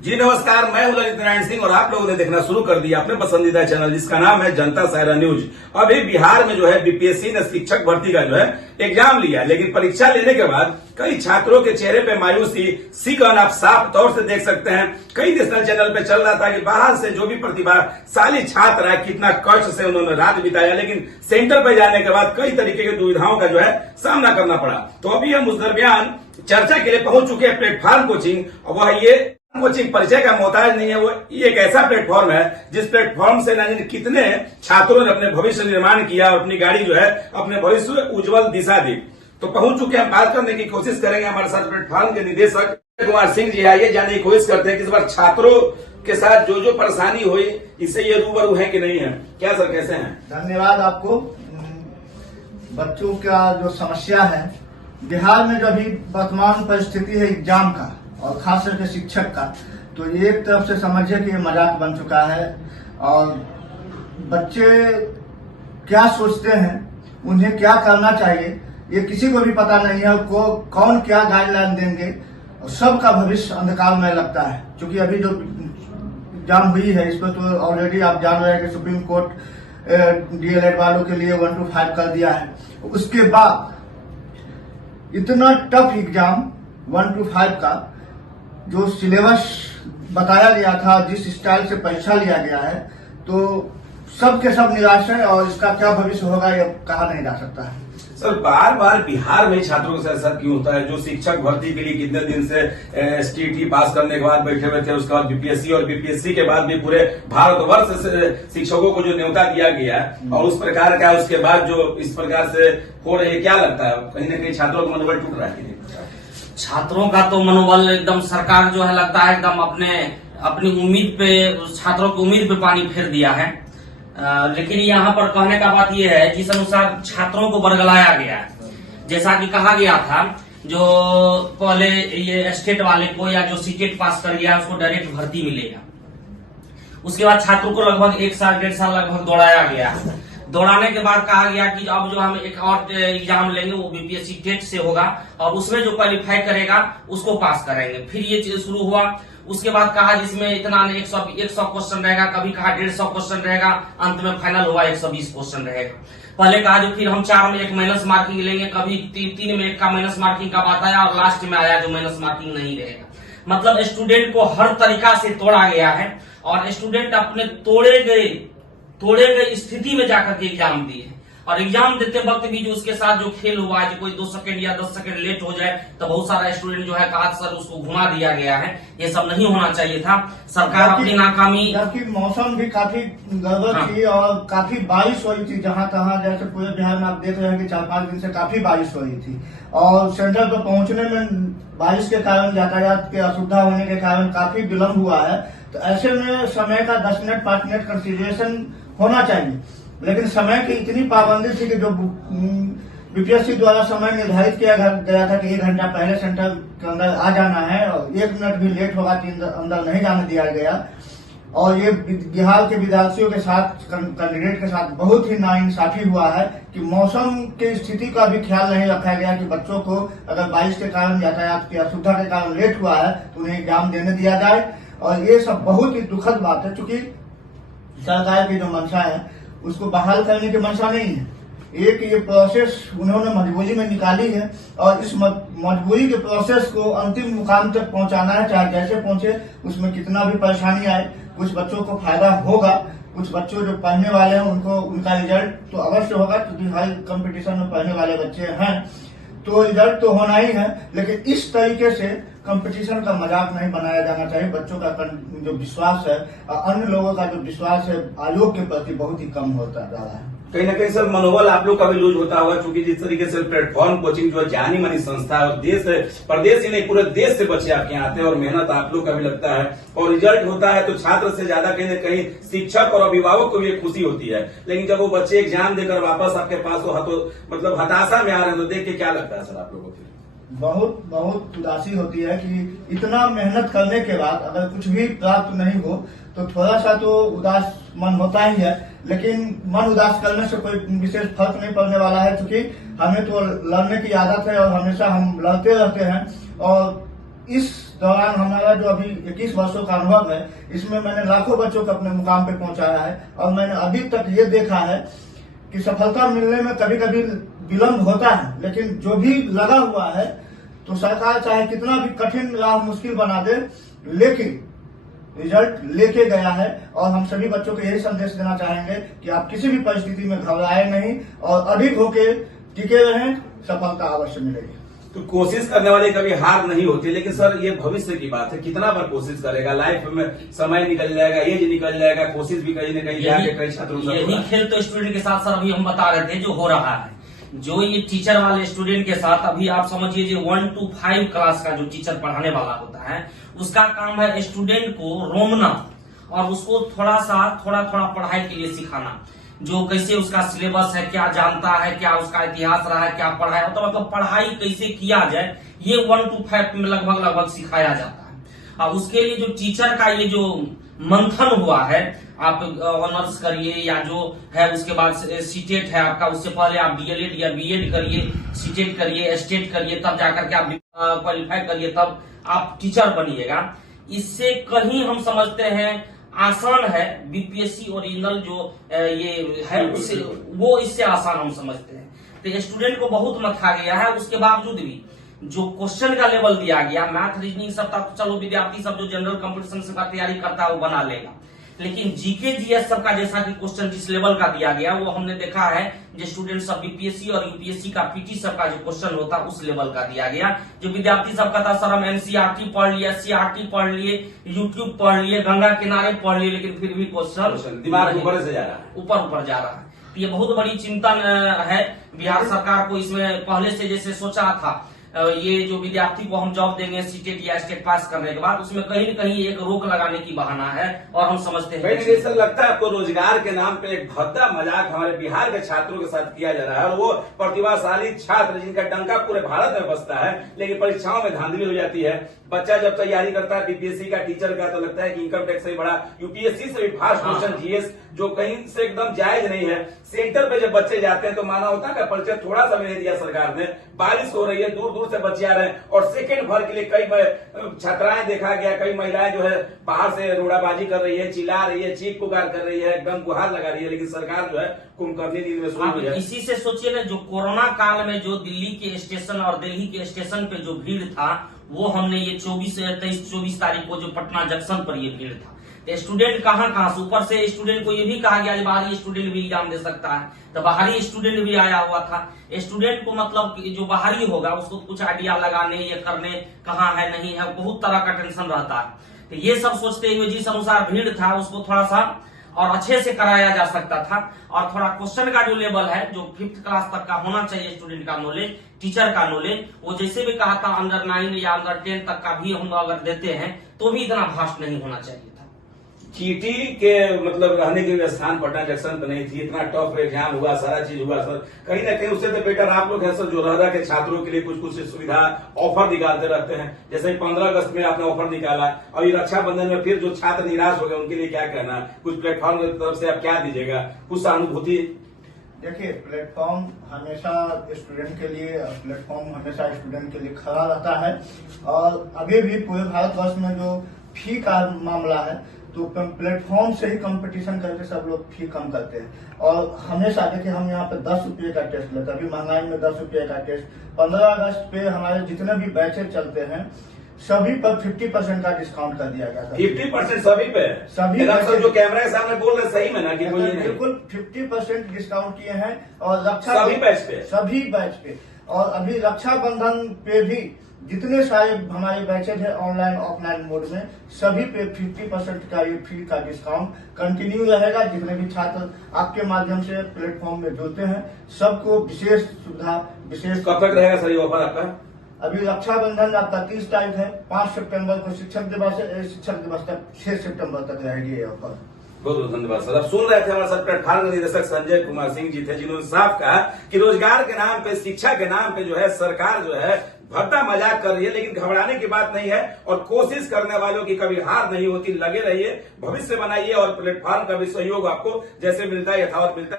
जी नमस्कार, मैं हूं ललित नारायण सिंह और आप लोगों ने देखना शुरू कर दिया अपने पसंदीदा चैनल जिसका नाम है जनता सायरा न्यूज। अभी बिहार में जो है बीपीएससी ने शिक्षक भर्ती का जो है एग्जाम लिया, लेकिन परीक्षा लेने के बाद कई छात्रों के चेहरे पे मायूसी सिकन आप साफ तौर से देख सकते हैं। कई नेशनल चैनल पे चल रहा था कि बाहर से जो भी प्रतिभाशाली छात्र है कितना कष्ट से उन्होंने रात बिताया, लेकिन सेंटर पे जाने के बाद कई तरीके की दुविधाओं का जो है सामना करना पड़ा। तो अभी हम उस दरमियान चर्चा के लिए पहुंच चुके हैं प्लेटफॉर्म कोचिंग, और वह ये कोचिंग परिचय का मोहताज नहीं है। वो एक ऐसा प्लेटफॉर्म है जिस प्लेटफॉर्म से न जाने कितने छात्रों ने अपने भविष्य निर्माण किया और अपनी गाड़ी जो है अपने भविष्य में उज्जवल दिशा दी। तो पहुंच चुके हैं, बात करने की कोशिश करेंगे। हमारे साथ प्लेटफॉर्म के निदेशक कुमार सिंह जी, आइए जानने की कोशिश करते हैं कि इस बार छात्रों के साथ जो जो परेशानी हुई इससे ये रूबरू है कि नहीं है। क्या सर, कैसे हैं? धन्यवाद आपको। बच्चों का जो समस्या है बिहार में, जो अभी वर्तमान परिस्थिति है एग्जाम का और खास करके शिक्षक का, तो एक तरफ से समझिए कि ये मजाक बन चुका है और बच्चे क्या सोचते हैं, उन्हें क्या करना चाहिए, ये किसी को भी पता नहीं है। कौन क्या गाइडलाइन देंगे, सबका भविष्य अंधकार में लगता है। क्योंकि अभी जो एग्जाम हुई है इस पर तो ऑलरेडी आप जान रहे हैं कि सुप्रीम कोर्ट डीएलएड वालों के लिए 1 to 5 कर दिया है। उसके बाद इतना टफ एग्जाम 1 to 5 का जो सिलेबस बताया गया था, जिस स्टाइल से परीक्षा लिया गया है, तो सब के सब निराश है और इसका क्या भविष्य होगा ये कहा नहीं जा सकता है। सर, बार बार बिहार में छात्रों के साथ ऐसा क्यों होता है? जो शिक्षक भर्ती के लिए कितने दिन से एसटीटी पास करने के बाद बैठे हुए थे, उसके बाद बीपीएससी और बीपीएससी के बाद भी पूरे भारतवर्ष से शिक्षकों को जो न्योता दिया गया और उस प्रकार का उसके बाद जो इस प्रकार से हो रही है, क्या लगता है कहीं न कहीं छात्रों का मनोबल टूट रहा है? छात्रों का तो मनोबल एकदम, सरकार जो है लगता है एकदम अपनी उम्मीद पे, छात्रों की उम्मीद पे पानी फेर दिया है। लेकिन यहाँ पर कहने का बात यह है जिस अनुसार छात्रों को बरगलाया गया है, जैसा कि कहा गया था जो पहले ये स्टेट वाले को या जो सीटेट पास कर गया उसको डायरेक्ट भर्ती मिलेगा। उसके बाद छात्रों को लगभग 1 साल 1.5 साल लगभग दौड़ाया गया। दौड़ाने के बाद कहा गया कि अब जो हम एक और एग्जाम लेंगे वो बीपीएससी टेट से होगा और उसमें जो क्वालिफाई करेगा उसको पास करेंगे। फिर ये चीज शुरू हुआ। उसके बाद कहा जिसमें इतना 100 क्वेश्चन रहेगा, कभी कहा 150 क्वेश्चन रहेगा, अंत में फाइनल हुआ 120 क्वेश्चन रहेगा। पहले कहा जो फिर हम 4 में 1 माइनस मार्किंग लेंगे, कभी 3 में 1 का माइनस मार्किंग का बात आया और लास्ट में आया जो माइनस मार्किंग नहीं रहेगा। मतलब स्टूडेंट को हर तरीका से तोड़ा गया है और स्टूडेंट अपने तोड़े गए स्थिति में जाकर के एग्जाम दिए हैं। और एग्जाम देते वक्त भी जो उसके साथ जो खेल हुआ है, कोई 2 सेकंड या 10 सेकंड लेट हो जाए तो बहुत सारा स्टूडेंट जो है कहा सर उसको घुमा दिया गया है। ये सब नहीं होना चाहिए था। सरकार अपनी नाकामी, जबकि मौसम भी काफी गड़बड़ थी और काफी बारिश हुई थी जहां तहां, जैसे पूरे बिहार में आप देख रहे हैं कि 4-5 दिन से काफी बारिश हो रही थी और सेंटर पर पहुंचने में बारिश के कारण, यातायात के असुविधा होने के कारण काफी विलम्ब हुआ है। तो ऐसे में समय का 10 मिनट 5 मिनट कंसिडरेशन होना चाहिए, लेकिन समय की इतनी पाबंदी थी कि जो बीपीएससी द्वारा समय निर्धारित किया गया था कि 1 घंटा पहले सेंटर के अंदर आ जाना है और 1 मिनट भी लेट होगा तो अंदर नहीं जाने दिया गया। और ये बिहार के विद्यार्थियों के साथ, कैंडिडेट के साथ बहुत ही नाइंसाफी हुआ है कि मौसम की स्थिति का भी ख्याल नहीं रखा गया कि बच्चों को अगर बारिश के कारण, यातायात की असुविधा के कारण लेट हुआ है तो उन्हें एग्जाम देने दिया जाए। और ये सब बहुत ही दुखद बात है, क्योंकि सरकार की जो मंशा है उसको बहाल करने की मंशा नहीं है। एक ये प्रोसेस उन्होंने मजबूरी में निकाली है और इस मजबूरी के प्रोसेस को अंतिम मुकाम तक पहुंचाना है, चाहे जैसे पहुंचे, उसमें कितना भी परेशानी आए। कुछ बच्चों को फायदा होगा, कुछ बच्चों जो पढ़ने वाले हैं उनको उनका रिजल्ट तो अवश्य होगा, क्योंकि हाई कंपटीशन में पढ़ने वाले बच्चे हैं तो रिजल्ट तो होना ही है। लेकिन इस तरीके से कंपटीशन का मजाक नहीं बनाया जाना चाहिए। बच्चों का जो विश्वास है, अन्य लोगों का जो विश्वास है आयोग के प्रति बहुत ही कम होता जा रहा है। कहीं ना कहीं सर मनोबल आप लोग का भी लूज होता होगा, क्योंकि जिस तरीके से प्लेटफॉर्म कोचिंग जो जानी मानी संस्था है और प्रदेश ही नहीं पूरे देश से बच्चे आपके यहाँ आते हैं और मेहनत आप लोग का भी लगता है और रिजल्ट होता है तो छात्र से ज्यादा कहीं न कहीं शिक्षक और अभिभावक को भी एक खुशी होती है। लेकिन जब वो बच्चे एग्जाम देकर वापस आपके पास मतलब हताशा में आ रहे हैं तो देख के क्या लगता है सर आप लोगों को? बहुत उदासी होती है कि इतना मेहनत करने के बाद अगर कुछ भी प्राप्त नहीं हो तो थोड़ा सा तो उदास मन होता ही है। लेकिन मन उदास करने से कोई विशेष फर्क नहीं पड़ने वाला है, क्योंकि हमें तो लड़ने की आदत है और हमेशा हम लड़ते रहते हैं। और इस दौरान हमारा जो अभी 21 वर्षों का अनुभव है, इसमें मैंने लाखों बच्चों को अपने मुकाम पे पहुंचाया है। और मैंने अभी तक ये देखा है कि सफलता मिलने में कभी कभी विलम्ब होता है, लेकिन जो भी लगा हुआ है तो सरकार चाहे कितना भी कठिन राह मुश्किल बना दे, लेकिन रिजल्ट लेके गया है। और हम सभी बच्चों को यही संदेश देना चाहेंगे कि आप किसी भी परिस्थिति में घबराए नहीं और अडिग होके टिके रहें, सफलता अवश्य मिलेगी। तो कोशिश करने वाले कभी हार नहीं होती, लेकिन सर ये भविष्य की बात है, कितना बार कोशिश करेगा, लाइफ में समय निकल जाएगा, एज निकल जाएगा, कोशिश भी कहीं न कहीं जाके कई छात्रों से यही खेल तो स्टूडेंट के साथ सर अभी हम बता रहे थे जो हो रहा है। जो ये टीचर वाले स्टूडेंट के साथ अभी आप समझिए जो 1 to 5 क्लास का जो टीचर पढ़ाने वाला होता है, उसका काम है स्टूडेंट को रोमना और उसको थोड़ा पढ़ाई के लिए सिखाना, जो कैसे उसका सिलेबस है, क्या जानता है, क्या उसका इतिहास रहा है, क्या पढ़ा है, तो मतलब पढ़ाई कैसे किया जाए, ये 1 to 5 में लगभग सिखाया जाता है। और उसके लिए जो टीचर का ये जो मंथन हुआ है, आप ऑनर्स करिए या जो है उसके बाद सीटेट है आपका, उससे पहले आप डीएलएड या बीएड करिए, सीटेट करिए, एस्टेट करिए, तब जाकर के आप क्वालिफाई करिए, तब आप टीचर बनिएगा। इससे कहीं हम समझते हैं आसान है बीपीएससी ओरिजिनल जो ये है उससे, वो इससे आसान हम समझते हैं। तो स्टूडेंट को बहुत मथा गया है, उसके बावजूद भी जो क्वेश्चन का लेवल दिया गया, मैथ रीजनिंग सब तक चलो विद्यार्थी सब जो जनरल कंपटीशन का तैयारी करता है वो बना लेगा, लेकिन जीके जीएस सब का जैसा कि क्वेश्चन जिस लेवल का दिया गया वो हमने देखा है जो स्टूडेंट सब बीपीएससी और यूपीएससी का पीटी सब का जो क्वेश्चन होता उस लेवल का दिया गया। जो विद्यार्थी सब का था सर हम एनसीईआरटी पढ़ लिए, सीआरटी पढ़ लिए, यूट्यूब पढ़ लिए, गंगा किनारे पढ़ लिए, लेकिन फिर भी क्वेश्चन दिमाग ऊपर से जा रहा है, ऊपर जा रहा है। तो ये बहुत बड़ी चिंतन है बिहार सरकार को। इसमें पहले से जैसे सोचा था ये जो विद्यार्थी को हम जॉब देंगे सीटेट या स्टेट पास करने के बाद, उसमें कहीं न कहीं एक रोक लगाने की बहाना है और हम समझते हैं ऐसा लगता है आपको रोजगार के नाम पे एक भद्दा मजाक हमारे बिहार के छात्रों के साथ किया जा रहा है, और वो प्रतिभाशाली छात्र जिनका डंका पूरे भारत में बसता है, लेकिन परीक्षाओं में धांधली हो जाती है। बच्चा जब तैयारी करता है बीपीएससी का टीचर का, तो लगता है कि इनकम टैक्स से बड़ा, यूपीएससी से भी फास्ट क्वेश्चन, जीएस जो कहीं से एकदम जायज नहीं है। सेंटर पे जब बच्चे जाते हैं तो माना होता है परिचय थोड़ा सा नहीं दिया सरकार ने, बारिश हो रही है, दूर दूर से बच्चे आ रहे हैं, और सेकंड भर के लिए कई छात्राएं देखा गया, कई महिलाएं जो है बाहर से रोड़ाबाजी कर रही है, चिल्ला रही है, चीख पुकार कर रही है, एकदम गुहार लगा रही है, लेकिन सरकार जो है कुंभकर्णी नींद में सोई हुई है। इसी से सोचिए ना, जो कोरोना काल में जो दिल्ली के स्टेशन और दिल्ली के स्टेशन पे जो भीड़ था, वो हमने ये 23-24 तारीख को जो पटना जंक्शन पर ये भीड़ था, स्टूडेंट कहाँ से, ऊपर से स्टूडेंट को ये भी कहा गया बाहरी स्टूडेंट भी एग्जाम दे सकता है, तो बाहरी स्टूडेंट भी आया हुआ था। स्टूडेंट को मतलब जो बाहरी होगा उसको कुछ आइडिया लगाने, ये करने, कहाँ है नहीं है, बहुत तरह का टेंशन रहता है। तो ये सब सोचते हुए जिस अनुसार भीड़ था उसको थोड़ा सा और अच्छे से कराया जा सकता था, और थोड़ा क्वेश्चन का जो लेवल है जो 5th क्लास तक का होना चाहिए स्टूडेंट का नॉलेज, टीचर का नॉलेज, वो जैसे भी कहा था अंडर 9 या अंडर 10 तक का भी हम अगर देते हैं तो भी इतना भास्ट नहीं होना चाहिए था। चीटी के मतलब रहने के स्थान पटना जंक्शन पे नहीं थी, इतना टफ एग्जाम हुआ, सारा चीज हुआ सर, कहीं ना कहीं उससे तो बेटर आप लोग हैं सर जो रह के छात्रों के लिए कुछ सुविधा ऑफर निकालते रहते हैं। जैसे 15 अगस्त में आपने ऑफर निकाला, और ये रक्षाबंधन में फिर जो छात्र निराश हो गए उनके लिए क्या कहना, कुछ प्लेटफॉर्म की तरफ से आप क्या दीजिएगा, कुछ सहानुभूति? देखिए, प्लेटफॉर्म हमेशा स्टूडेंट के लिए, प्लेटफॉर्म हमेशा स्टूडेंट के लिए खड़ा रहता है। और अभी भी पूरे भारतवर्ष में जो फी का मामला है तो प्लेटफॉर्म से ही कंपटीशन करके सब लोग फी कम करते हैं। और हमेशा देखिए हम यहाँ पे 10 रुपये का टेस्ट लेते हैं, अभी महंगाई में 10 रुपये का टेस्ट। 15 अगस्त पे हमारे जितने भी बैचेज चलते हैं सभी पर 50% का डिस्काउंट कर दिया गया था। 50% सभी पे? सभी जो कैमरा के सामने बोल रहे सही में ना कि बिल्कुल 50% डिस्काउंट किए हैं। और रक्षा सभी बैच पे और अभी रक्षाबंधन पे भी जितने सारे हमारे बैचेज है ऑनलाइन ऑफलाइन मोड में, सभी पे 50% का ये फी का डिस्काउंट कंटिन्यू रहेगा। जितने भी छात्र आपके माध्यम से प्लेटफॉर्म में जुड़ते हैं सबको विशेष सुविधा, विशेष। कब तक रहेगा सर ये ऑफर आपका? अभी रक्षाबंधन आपका 30 तारीख है, 5 सितंबर को शिक्षक दिवस है, शिक्षक दिवस तक 6 सितंबर तक रहेगी ये ऑफर। बहुत बहुत धन्यवाद सर। अब सुन रहे थे हमारे साथ प्लेटफॉर्म निदेशक संजय कुमार सिंह जी थे, जिन्होंने साफ कहा कि रोजगार के नाम पे, शिक्षा के नाम पे जो है सरकार जो है भद्दा मजाक कर रही है, लेकिन घबराने की बात नहीं है, और कोशिश करने वालों की कभी हार नहीं होती। लगे रहिए, भविष्य बनाइए, और प्लेटफॉर्म का भी सहयोग आपको जैसे मिलता है यथावत मिलता है।